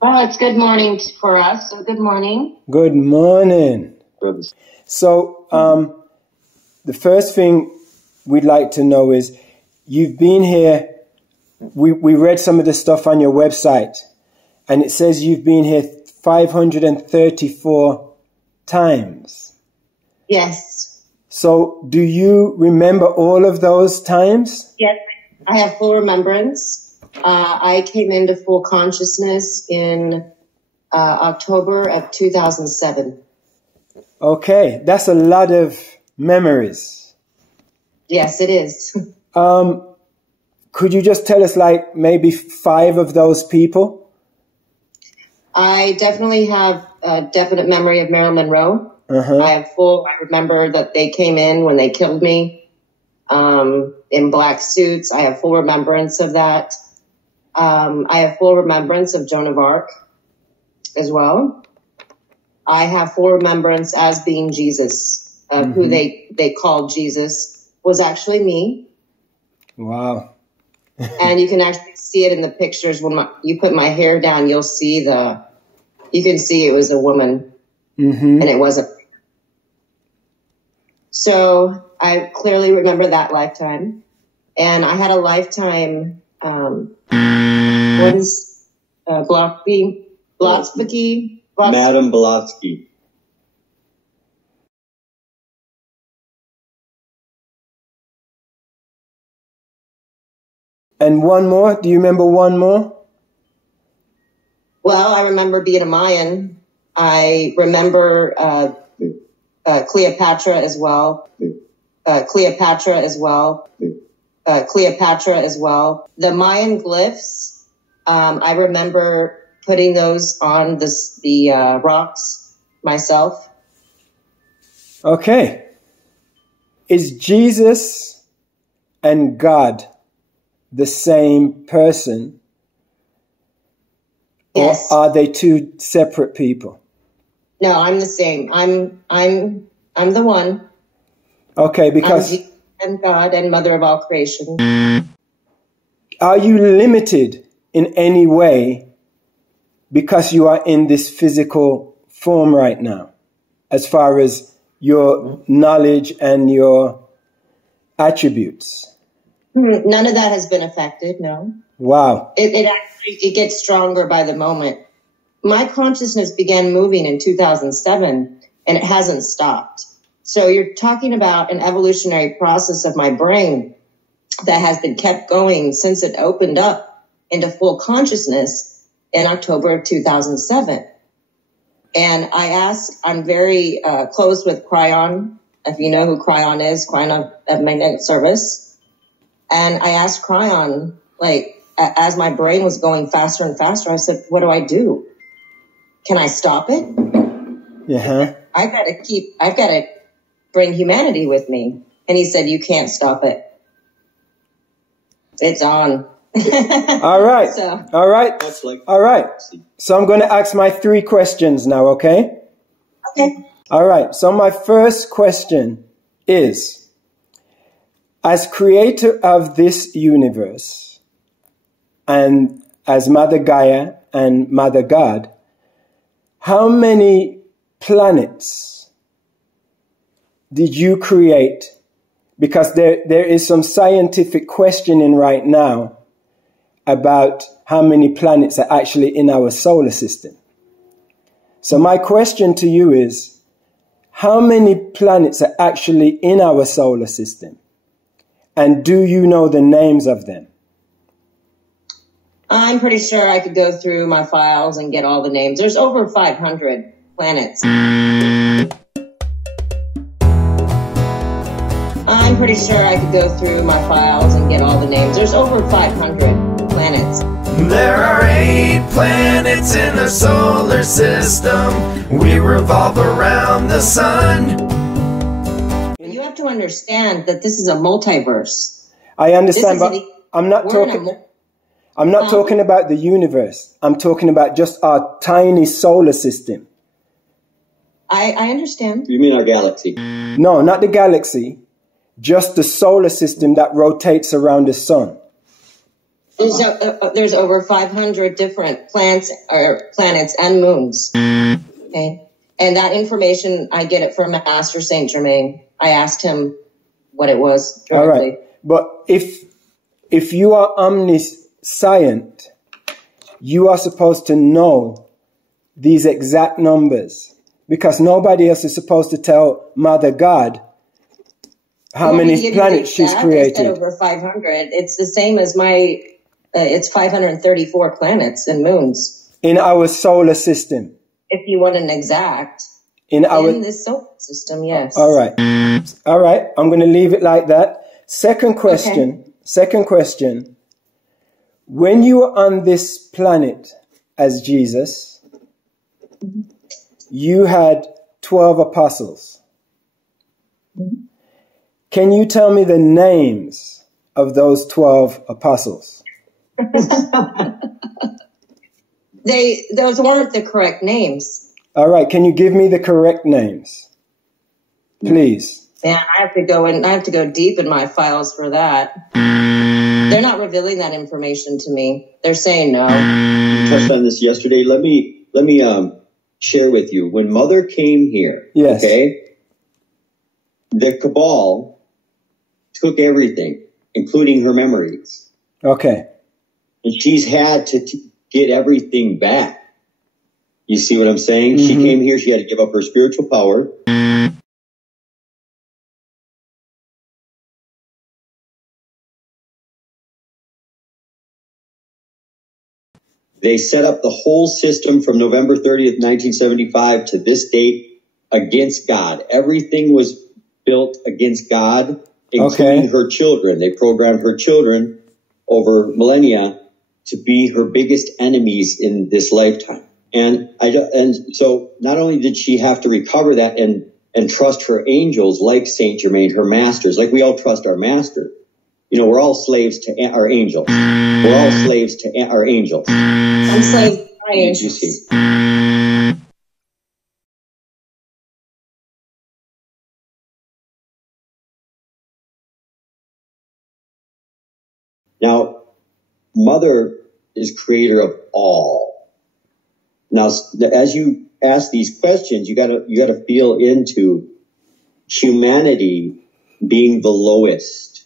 Well, it's good morning for us, so good morning. Good morning. So, the first thing we'd like to know is, you've been here, we read some of the stuff on your website, and it says you've been here 534 times. Yes. So, do you remember all of those times? Yes, I have full remembrance. I came into full consciousness in October of 2007. Okay, that's a lot of memories. Yes, it is. Could you just tell us, like, maybe 5 of those people? I definitely have a definite memory of Marilyn Monroe. I remember that they came in when they killed me in black suits. I have full remembrance of that. I have full remembrance of Joan of Arc as well. I have full remembrance as being Jesus, who they called Jesus was actually me. Wow. And you can actually see it in the pictures. When you put my hair down, you can see it was a woman, and it wasn't. So I clearly remember that lifetime. And I had a lifetime, what is Blavatsky? Madam Blavatsky. And one more? Do you remember one more? Well, I remember being a Mayan. I remember Cleopatra as well. Cleopatra as well. The Mayan glyphs, I remember putting those on the rocks myself. Okay. Is Jesus and God the same person? Yes. Or are they 2 separate people? No, I'm the same. I'm the one. Okay, because I'm God and mother of all creation. Are you limited in any way because you are in this physical form right now, as far as your knowledge and your attributes? None of that has been affected, no. Wow. It gets stronger by the moment. My consciousness began moving in 2007, and it hasn't stopped. So you're talking about an evolutionary process of my brain that has been kept going since it opened up into full consciousness in October of 2007. And I'm very close with Cryon, if you know who Cryon is, Cryon of Magnetic Service. And I asked Cryon, as my brain was going faster and faster, I said, what do I do? Can I stop it? Yeah. I've got to bring humanity with me. And he said, you can't stop it. It's on. All right. All right. All right. So I'm going to ask my 3 questions now, okay? Okay. All right. So my first question is, as creator of this universe and as Mother Gaia and Mother God, how many planets did you create? Because there is some scientific questioning right now about how many planets are actually in our solar system. So my question to you is, how many planets are actually in our solar system? And do you know the names of them? I'm pretty sure I could go through my files and get all the names. There's over 500 planets. I'm pretty sure I could go through my files and get all the names. There's over 500 planets. There are 8 planets in the solar system. We revolve around the sun. You have to understand that this is a multiverse. I understand, but I'm not talking about the universe. I'm talking about just our tiny solar system. I understand. You mean our galaxy? No, not the galaxy. Just the solar system that rotates around the sun. There's over 500 different planets and moons. Okay. And that information, I get it from Master Saint Germain. I asked him what it was directly. All right. But if you are omniscient, you are supposed to know these exact numbers, because nobody else is supposed to tell Mother God how many planets she's created. I said over 500. It's the same as my, it's 534 planets and moons. In our solar system. If you want an exact. In this solar system, yes. All right. All right. I'm going to leave it like that. Second question. Okay. Second question. When you were on this planet as Jesus, you had 12 apostles. Can you tell me the names of those 12 apostles? Those weren't the correct names. All right. Can you give me the correct names? Please. Yeah, I have to go deep in my files for that. They're not revealing that information to me. They're saying no. You touched on this yesterday. Let me share with you. When Mother came here, yes. Okay, the cabal took everything, including her memories. Okay. And she's had to get everything back. You see what I'm saying? She came here, she had to give up her spiritual power. They set up the whole system from November 30th, 1975 to this date against God. Everything was built against God, including her children. They programmed her children over millennia to be her biggest enemies in this lifetime. And so not only did she have to recover that and trust her angels like Saint Germain, her masters, like we all trust our master. You know, we're all slaves to our angels. We're all slaves to our angels. I'm slave to my angels. You see. Now, Mother is creator of all. Now, as you ask these questions, you gotta feel into humanity being the lowest.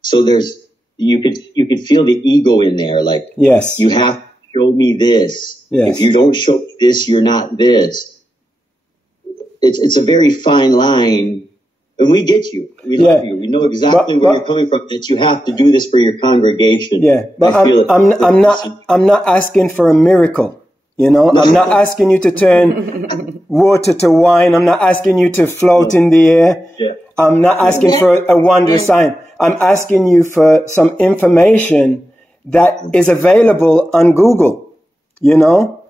So you could feel the ego in there, like, yes, you have to show me this. Yes. If you don't show me this, you're not this. It's a very fine line, and we get you. We love you. We know exactly where you're coming from. That you have to do this for your congregation. Yeah, but I'm not asking for a miracle. You know, I'm not asking you to turn water to wine. I'm not asking you to float in the air. Yeah. I'm not asking for a wondrous sign. I'm asking you for some information that is available on Google, you know,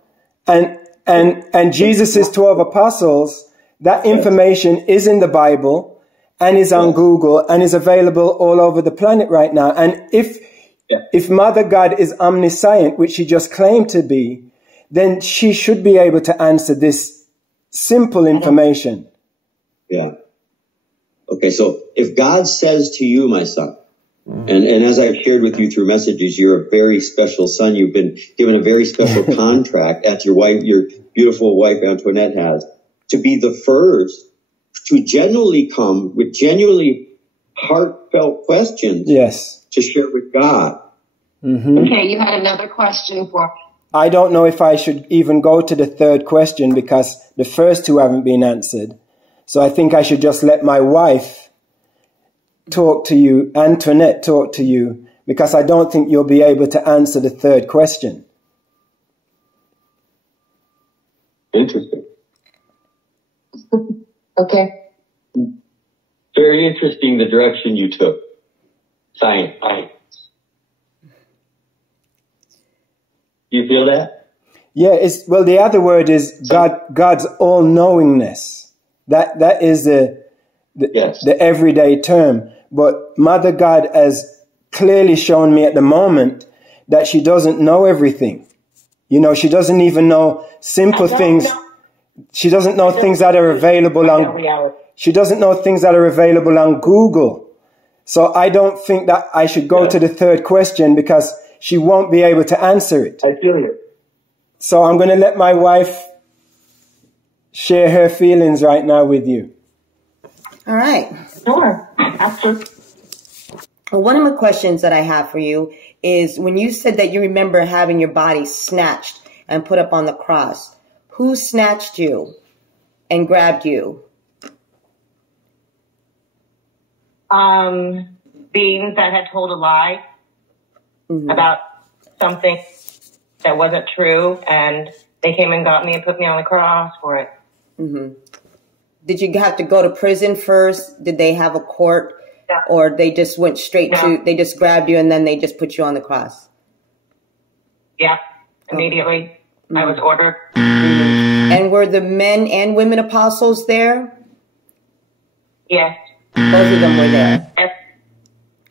and Jesus's 12 apostles. That information is in the Bible and is on Google and is available all over the planet right now. And if Mother God is omniscient, which she just claimed to be, then she should be able to answer this simple information. Yeah. Okay, so if God says to you, my son, and as I've shared with you through messages, you're a very special son. You've been given a very special contract, as your beautiful wife Antoinette has, to be the first to genuinely come with genuinely heartfelt questions. Yes. To share with God. Okay, you had another question for me. I don't know if I should even go to the third question because the first two haven't been answered. So I think I should just let my wife talk to you, Antoinette talk to you, because I don't think you'll be able to answer the third question. Interesting. Okay. Very interesting the direction you took. Science. You feel that? Yeah, well, the other word is God's all-knowingness. That is the everyday term. But Mother God has clearly shown me at the moment that she doesn't know everything. You know, she doesn't even know simple things. She doesn't know things that are available on. She doesn't know things that are available on Google. So I don't think that I should go to the third question because she won't be able to answer it. I feel you. So I'm going to let my wife share her feelings right now with you. All right. Sure. Absolutely. Well, one of the questions that I have for you is when you said that you remember having your body snatched and put up on the cross, who snatched you and grabbed you? Beings that had told a lie about something that wasn't true, and they came and got me and put me on the cross for it. Did you have to go to prison first? Did they have a court? Yeah. Or they just went straight to, they just grabbed you and then they just put you on the cross? Yeah, immediately. I was ordered. And were the men and women apostles there? Yes. Both of them were there. Yes.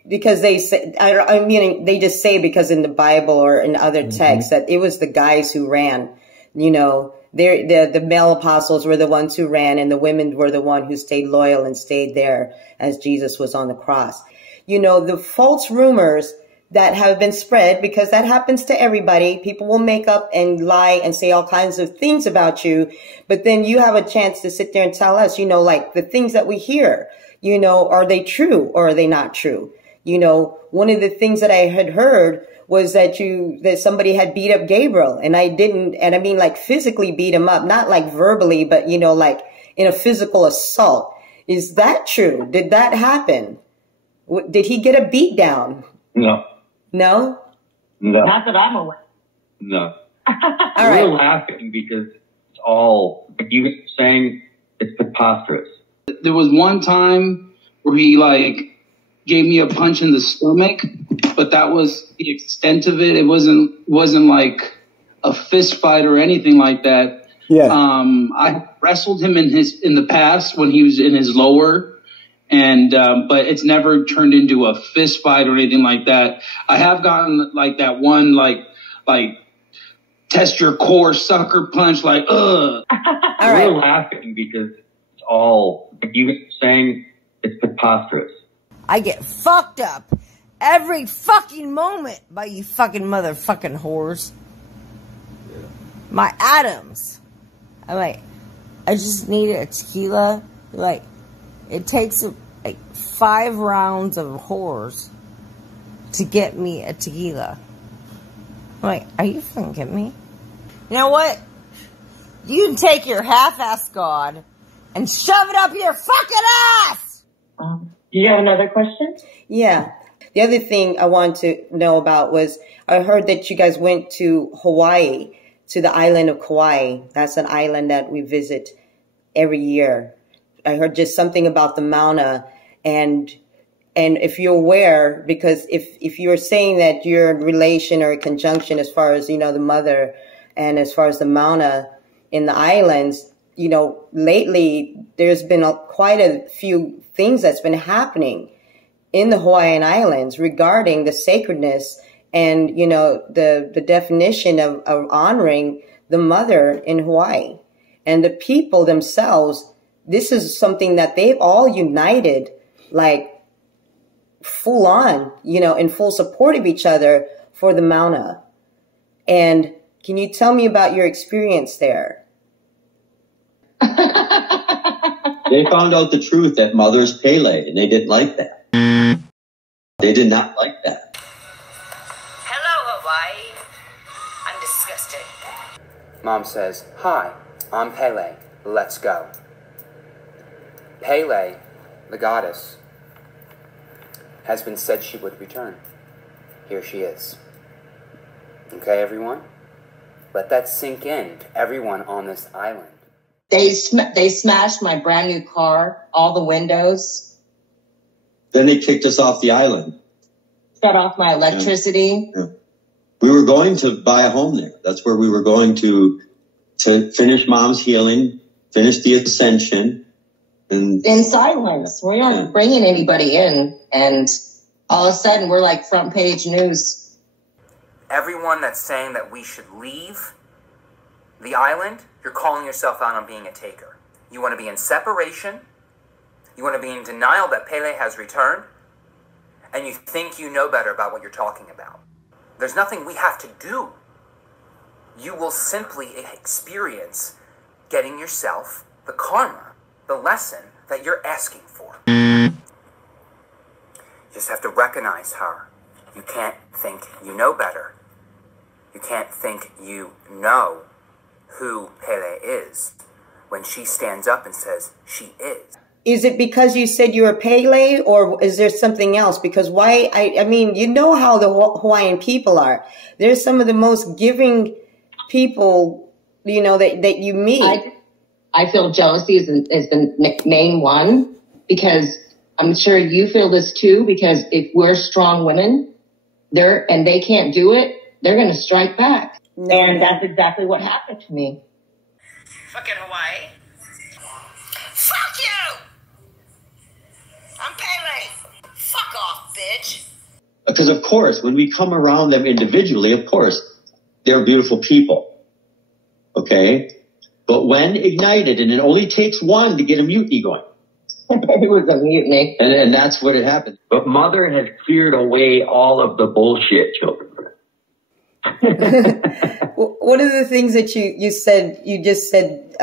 Because they say, I mean, they just say because in the Bible or in other texts that it was the guys who ran, you know, the male apostles were the ones who ran and the women were the one who stayed loyal and stayed there as Jesus was on the cross. You know, the false rumors that have been spread, because that happens to everybody. People will make up and lie and say all kinds of things about you. But then you have a chance to sit there and tell us, you know, like the things that we hear, you know, are they true or are they not true? You know, one of the things that I had heard was that somebody had beat up Gabriel, and I didn't, and I mean like physically beat him up, not like verbally, but you know, like in a physical assault. Is that true? Did that happen? Did he get a beat down? No. No? No. Not that I'm aware. No. All right. We're laughing because it's all, like you were saying, it's preposterous. There was one time where he like gave me a punch in the stomach, but that was the extent of it. It wasn't like a fist fight or anything like that. Yeah. I wrestled him in the past when he was in his lower, and but it's never turned into a fist fight or anything like that. I have gotten like that one like test your core sucker punch, like ugh. All right. We're laughing because it's all, like you were saying, it's preposterous. I get fucked up every fucking moment by you fucking motherfucking whores. My atoms. I'm like, I just need a tequila. Like, it takes like 5 rounds of whores to get me a tequila. I'm like, are you fucking kidding me? You know what? You can take your half-ass God and shove it up your fucking ass! Do you have another question? Yeah. The other thing I want to know about was I heard that you guys went to Hawaii, to the island of Kauai. That's an island that we visit every year. I heard just something about the Mauna, and if you're aware, because if you're saying that you're in relation or a conjunction as far as, you know, the mother and as far as the Mauna in the islands, you know, lately there's been quite a few things that's been happening in the Hawaiian Islands regarding the sacredness and, you know, the definition of honoring the mother in Hawaii. And the people themselves, this is something that they've all united, like full on, you know, in full support of each other for the Mauna. And can you tell me about your experience there? They found out the truth that mother's Pele, and they didn't like that. They did not like that. Hello, Hawaii. I'm disgusted. Mom says, "Hi, I'm Pele. Let's go." Pele, the goddess, has been said she would return. Here she is. Okay, everyone? Let that sink in to everyone on this island. They smashed my brand new car, all the windows. Then they kicked us off the island. Shut off my electricity. Yeah. We were going to buy a home there. That's where we were going to finish Mom's healing, finish the ascension. And in silence. We aren't bringing anybody in. And all of a sudden, we're like front page news. Everyone that's saying that we should leave the island, you're calling yourself out on being a taker. You want to be in separation. You want to be in denial that Pele has returned. and you think you know better about what you're talking about. There's nothing we have to do. You will simply experience getting yourself the karma, the lesson that you're asking for. You just have to recognize her. You can't think you know better. You can't think you know who Pele is when she stands up and says she is. Is it because you said you were Pele, or is there something else? Because why, I mean, you know how the Hawaiian people are. They're some of the most giving people, you know, that you meet. I feel jealousy is the main one, because I'm sure you feel this too, because if we're strong women, and they can't do it, they're going to strike back. No. And that's exactly what happened to me. Fucking Hawaii. Fuck you! I'm Pele. Fuck off, bitch. Because of course, when we come around them individually, of course, they're beautiful people. Okay? But when ignited, and it only takes one to get a mutiny going. It was a mutiny. And that's what it happened. But Mother has cleared away all of the bullshit, children. One of the things that you said, you just said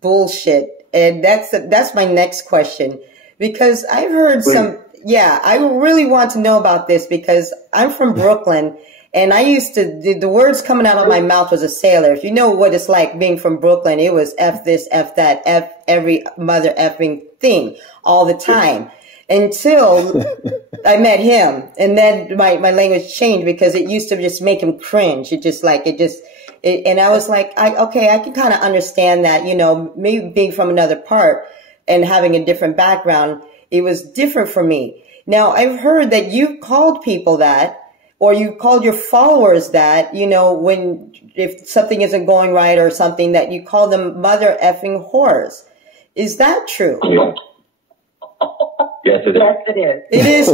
bullshit. And that's my next question. Because I've heard I really want to know about this, because I'm from Brooklyn. And I used to, the words coming out of my mouth was a sailor. If you know what it's like being from Brooklyn, it was F this, F that, F every mother effing thing all the time. Until I met him. And then my language changed, because it used to just make him cringe. And I was like, I can kind of understand that, you know, maybe being from another part and having a different background, it was different for me. Now, I've heard that you've called people that, or you called your followers that, you know, if something isn't going right or something, that you call them mother effing whores. Is that true? Yes, it is. Yes, it is. It is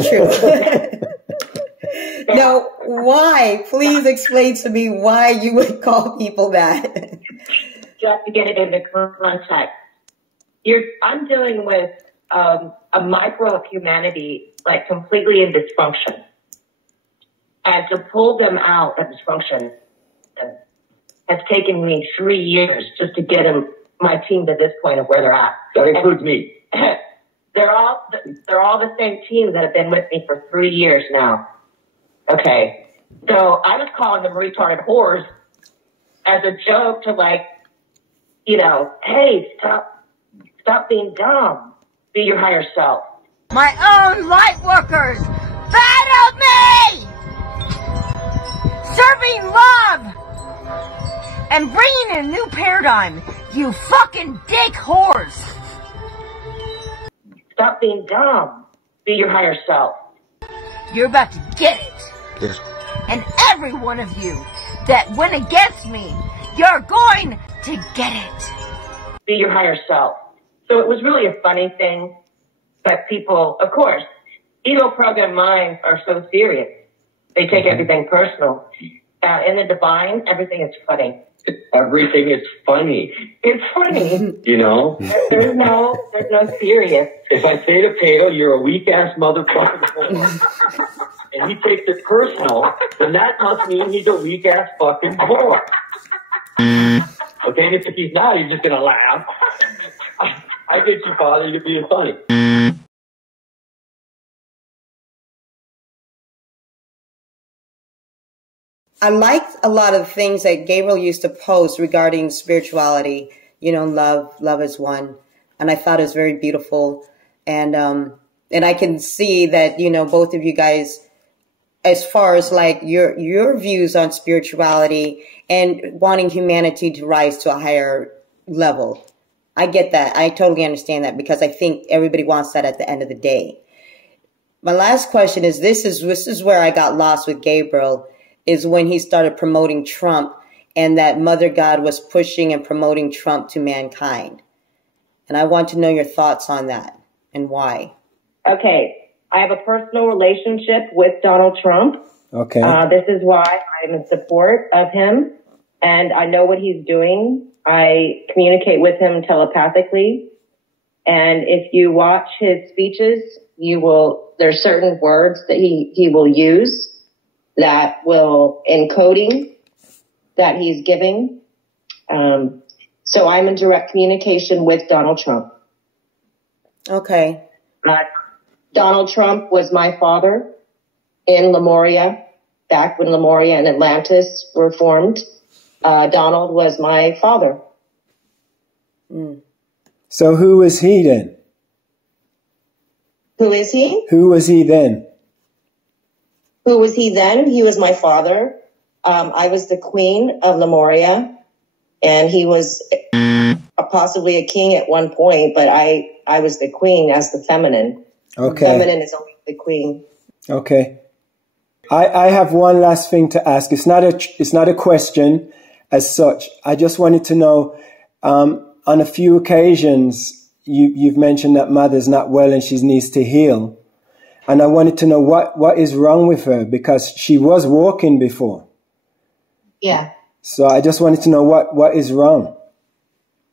true. Now, why? Please explain to me why you would call people that. Just to get it into context. I'm dealing with a micro of humanity, like completely in dysfunction. And to pull them out of dysfunction has taken me 3 years just to get my team to this point of where they're at. That includes me. They're all the same team that have been with me for 3 years now. Okay. So I was calling them retarded whores as a joke to, like, you know, hey, stop being dumb. Be your higher self. My own light workers battled me! Serving love! And bringing in a new paradigm, you fucking dick whores! Stop being dumb. Be your higher self. You're about to get it. Yes. And every one of you that went against me, you're going to get it. Be your higher self. So it was really a funny thing that people, of course, ego program minds are so serious. They take everything personal. In the divine, everything is funny. Everything is funny. It's funny. You know? There's no serious. If I say to Pato, you're a weak-ass motherfucking whore, and he takes it personal, then that must mean he's a weak-ass fucking whore. Okay, and if he's not, he's just gonna laugh. I get you, Father, you're being funny. I liked a lot of things that Gabriel used to post regarding spirituality, you know, love is one. And I thought it was very beautiful. And I can see that, you know, both of you guys, as far as like your views on spirituality and wanting humanity to rise to a higher level. I get that. I totally understand that, because I think everybody wants that at the end of the day. My last question is, this is where I got lost with Gabriel, is when he started promoting Trump, and that Mother God was pushing and promoting Trump to mankind. And I want to know your thoughts on that and why. Okay. I have a personal relationship with Donald Trump. Okay. This is why I'm in support of him, and I know what he's doing. I communicate with him telepathically. And if you watch his speeches, there's certain words that he will use that will encoding that he's giving. So I'm in direct communication with Donald Trump. Okay. Donald Trump was my father in Lemuria, back when Lemuria and Atlantis were formed. Donald was my father. So who was he then? Who is he? Who was he then? Who was he then? He was my father. I was the queen of Lemuria, and he was possibly a king at one point, but I was the queen as the feminine. Okay. Feminine is always the queen. Okay. I have one last thing to ask. It's not a question as such. I just wanted to know, on a few occasions, you've mentioned that mother's not well and she needs to heal. And I wanted to know what is wrong with her, because she was walking before. Yeah. So I just wanted to know what is wrong.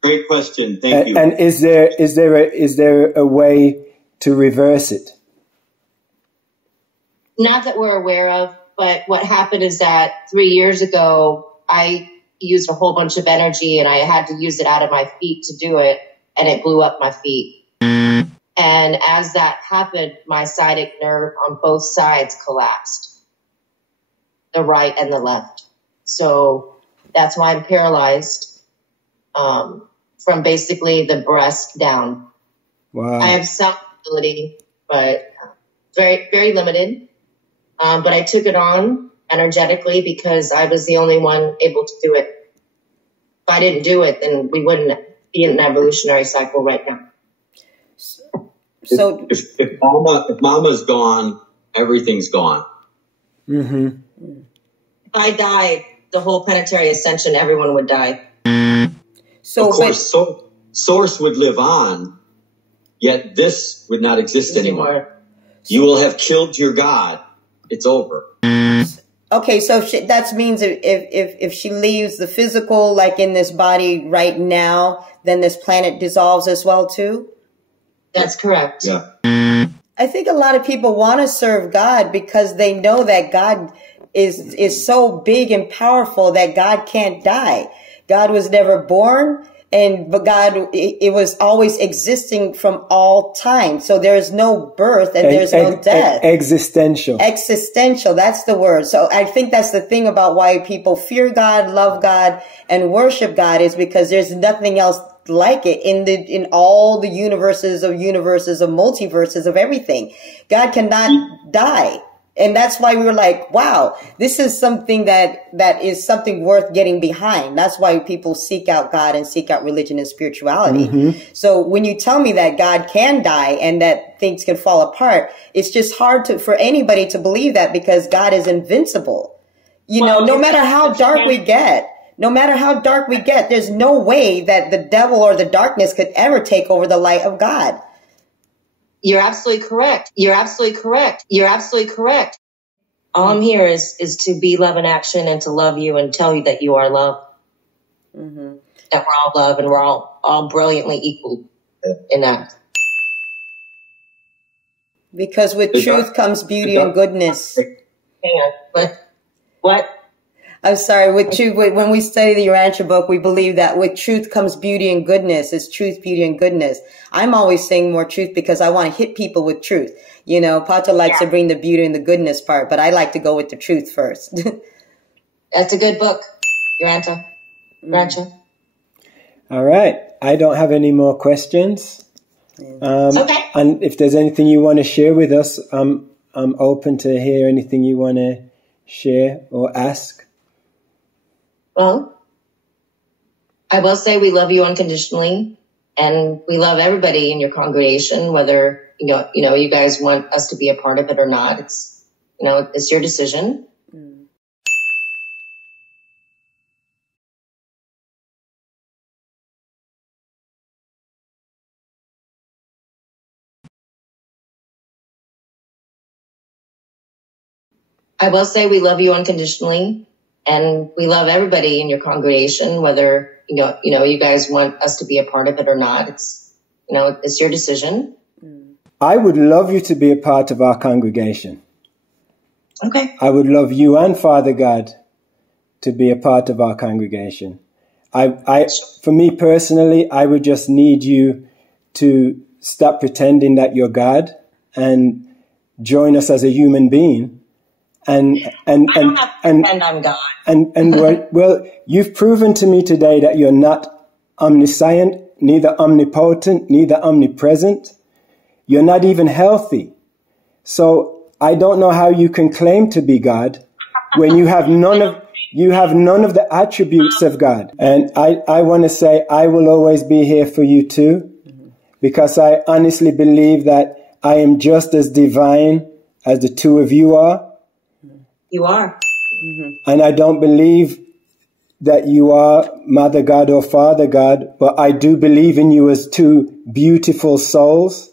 Great question. Thank you. And is there a way to reverse it? Not that we're aware of, but what happened is that 3 years ago, I used a whole bunch of energy and I had to use it out of my feet to do it, and it blew up my feet. And as that happened, my sciatic nerve on both sides collapsed, the right and the left. So that's why I'm paralyzed from basically the breast down. Wow. I have some ability, but very, very limited. But I took it on energetically because I was the only one able to do it. If I didn't do it, then we wouldn't be in an evolutionary cycle right now. So if mama's gone, everything's gone. Mm-hmm. If I died, the whole planetary ascension, everyone would die. So, of course, source would live on, yet this would not exist anymore. You will have killed your God. It's over. Okay, so that means if she leaves the physical, like in this body right now, then this planet dissolves as well too? That's correct. Yeah. I think a lot of people want to serve God because they know that God is so big and powerful that God can't die. God was never born, but God, it was always existing from all time. So there's no birth and there's no death. Existential. Existential. That's the word. So I think that's the thing about why people fear God, love God, and worship God, is because there's nothing else like it in all the universes of multiverses of everything. God cannot die. And that's why we were like, wow, this is something that is something worth getting behind. That's why people seek out God and seek out religion and spirituality. Mm-hmm. So when you tell me that God can die and that things can fall apart, it's just hard for anybody to believe that, because God is invincible. No matter how dark we get, there's no way that the devil or the darkness could ever take over the light of God. You're absolutely correct. You're absolutely correct. You're absolutely correct. All I'm here is to be love in action and to love you and tell you that you are love. Mm-hmm. That we're all love and we're all brilliantly equal in that. Because with truth comes beauty and goodness. Hang on. What? I'm sorry. With truth, when we study the Urantia book, we believe that with truth comes beauty and goodness. It's truth, beauty, and goodness. I'm always saying more truth because I want to hit people with truth. Pato likes to bring the beauty and the goodness part, but I like to go with the truth first. That's a good book, Urantia. All right. I don't have any more questions. Okay. And if there's anything you want to share with us, I'm open to hear anything you want to share or ask. Well, I will say we love you unconditionally, and we love everybody in your congregation, whether you guys want us to be a part of it or not. It's it's your decision. I will say we love you unconditionally. And we love everybody in your congregation, whether, you guys want us to be a part of it or not. It's your decision. I would love you to be a part of our congregation. Okay. I would love you and Father God to be a part of our congregation. For me personally, I would just need you to stop pretending that you're God and join us as a human being. I don't have to pretend I'm God. Well, you've proven to me today that you're not omniscient, neither omnipotent, neither omnipresent. You're not even healthy. So I don't know how you can claim to be God when you have none of the attributes of God. And I want to say I will always be here for you too, because I honestly believe that I am just as divine as the two of you are. You are. And I don't believe that you are Mother God or Father God, but I do believe in you as two beautiful souls.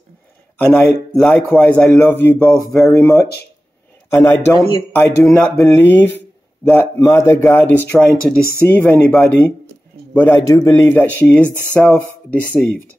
And I love you both very much. And I do not believe that Mother God is trying to deceive anybody, but I do believe that she is self-deceived.